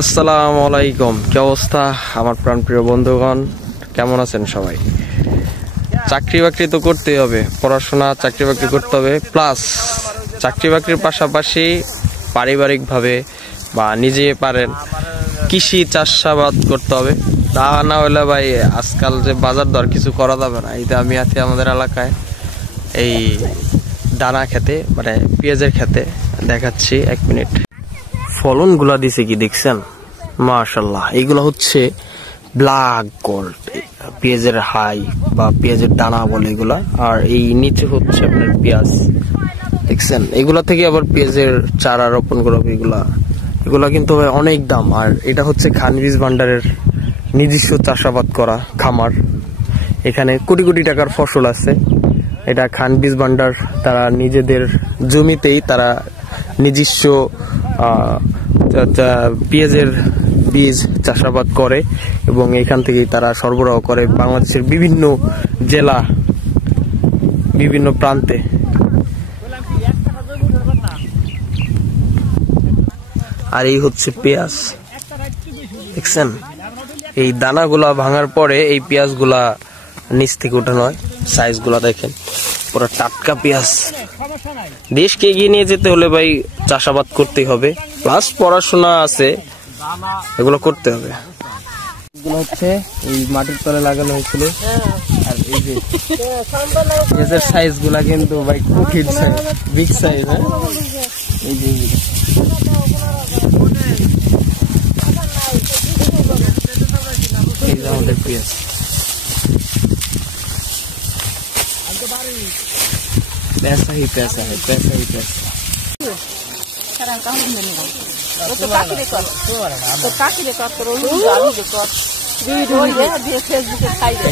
আসসালামু আলাইকুম। কি অবস্থা আমার প্রাণপ্রিয় বন্ধুগণ, কেমন আছেন সবাই? চাকরি বাকরি তো করতেই হবে, পড়াশোনা চাকরি বাকরি করতে হবে, প্লাস চাকরি বাকরির পাশাপাশি পারিবারিকভাবে বা নিজে পারেন কৃষি চাষাবাদ করতে হবে। তা না হলে ভাই আজকাল যে বাজার দর কিছু করা যাবে না। এইটা আমি আছি আমাদের এলাকায় এই দানা খেতে, মানে পেঁয়াজের খেতে, দেখাচ্ছি 1 মিনিট। ফলনগুলা দিছে কি দেখছেন? মাশাআল্লাহ, এইগুলা হচ্ছে ব্ল্যাক গোল্ড পেঁয়াজের হাই বা পেঁয়াজের দানা বলে এগুলা। আর এই নিচে হচ্ছে আপনার পেঁয়াজ, দেখছেন? এগুলা থেকে আবার পেঁয়াজের চারা রোপণ করা হবে। এগুলা কিন্তু অনেক দাম। আর এটা হচ্ছে খান বীজ ভান্ডারের নিজস্ব চাষাবাদ করা খামার। এখানে কোটি কোটি টাকার ফসল আছে। এটা খান বীজ ভান্ডার, তারা নিজেদের জমিতেই তারা নিজস্ব পেঁয়াজের বীজ চাষাবাদ করে এবং এখান থেকেই তারা সরবরাহ করে বাংলাদেশের বিভিন্ন জেলা, বিভিন্ন প্রান্তে। আর এই হচ্ছে পেঁয়াজ, দেখছেন? এই দানাগুলা ভাঙার পরে এই পেঁয়াজগুলা নিচ থেকে উঠানো হয়। সাইজগুলা দেখেন, পুরো টাটকা পেঁয়াজ। দেশকে এগিয়ে নিয়ে যেতে হলে ভাই চাষাবাদ করতেই হবে, প্লাস পড়াশোনা আছে, এগুলো করতে হবে। এগুলো হচ্ছে এই মাটির তলে লাগানো হয়েছিল। আর এই যে পেঁয়াজের সাইজ গুলা কিন্তু ভাই কঠিন সাইজ, বিগ সাইজ। হ্যাঁ, এই যে আমাদের পেঁয়াজ। पैसा ही पैसा है, पैसा ही पैसा।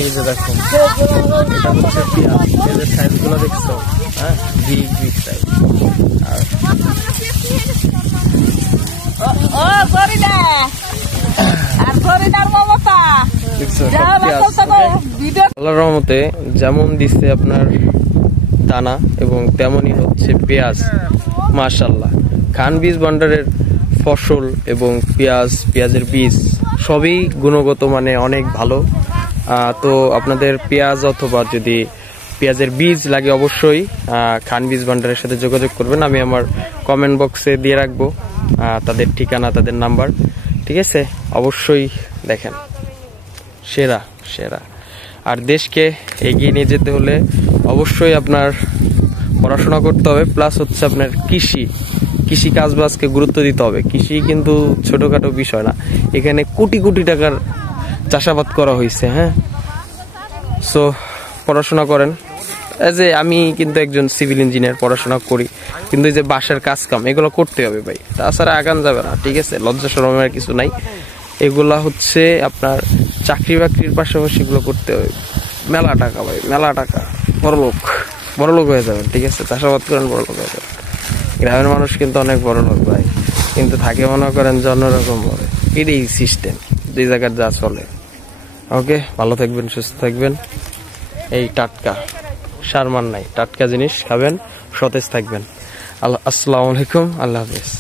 এই যে দেখো, এটা হচ্ছে পেঁয়াজের সাইজ গুলো দেখছো? হ্যাঁ, বিগ বিগ সাইজ। আল্লাহর রহমতে যেমন দিচ্ছে আপনার দানা এবং তেমনই হচ্ছে পেঁয়াজ। মাশাআল্লাহ, খান বীজ ভান্ডারের ফসল এবং পেঁয়াজের বীজ সবই গুণগত মানে অনেক ভালো। তো আপনাদের পেঁয়াজ অথবা যদি পেঁয়াজের বীজ লাগে অবশ্যই খান বীজ ভান্ডারের সাথে যোগাযোগ করবেন। আমি আমার কমেন্ট বক্সে দিয়ে রাখবো তাদের ঠিকানা, তাদের নাম্বার। ঠিক আছে, অবশ্যই দেখেন, সেরা সেরা। আর দেশকে এগিয়ে নিয়ে যেতে হলে অবশ্যই আপনার পড়াশোনা করতে হবে, প্লাস হচ্ছে আপনার কৃষি কাজবাজকে গুরুত্ব দিতে হবে। কৃষি কিন্তু ছোটখাটো বিষয় না, এখানে কোটি কোটি টাকার চাষাবাদ করা হয়েছে। হ্যাঁ, সো পড়াশোনা করেন। যে আমি কিন্তু একজন সিভিল ইঞ্জিনিয়ার, পড়াশোনা করি, কিন্তু এই যে বাসার কাজ কাম এগুলো করতে হবে ভাই, তাছাড়া আগান যাবে না। ঠিক আছে, লজ্জা শরমের কিছু নাই। এগুলা হচ্ছে আপনার চাকরি বাকরির পাশাপাশি এগুলো করতে হবে। মেলা টাকা ভাই, মেলা টাকা, বড় লোক হয়ে যাবেন। ঠিক আছে, চাষাবাদ করেন, বড় লোক হয়ে যাবেন। গ্রামের মানুষ কিন্তু অনেক বড় লোক ভাই, কিন্তু থাকে মনে করেন যে অন্যরকম ভাবে। এটাই সিস্টেম, দুই জায়গার যা চলে। ওকে, ভালো থাকবেন, সুস্থ থাকবেন। এই টাটকা, সার মান নাই, টাটকা জিনিস খাবেন, সতেজ থাকবেন। আসসালামু আলাইকুম, আল্লাহ হাফেজ।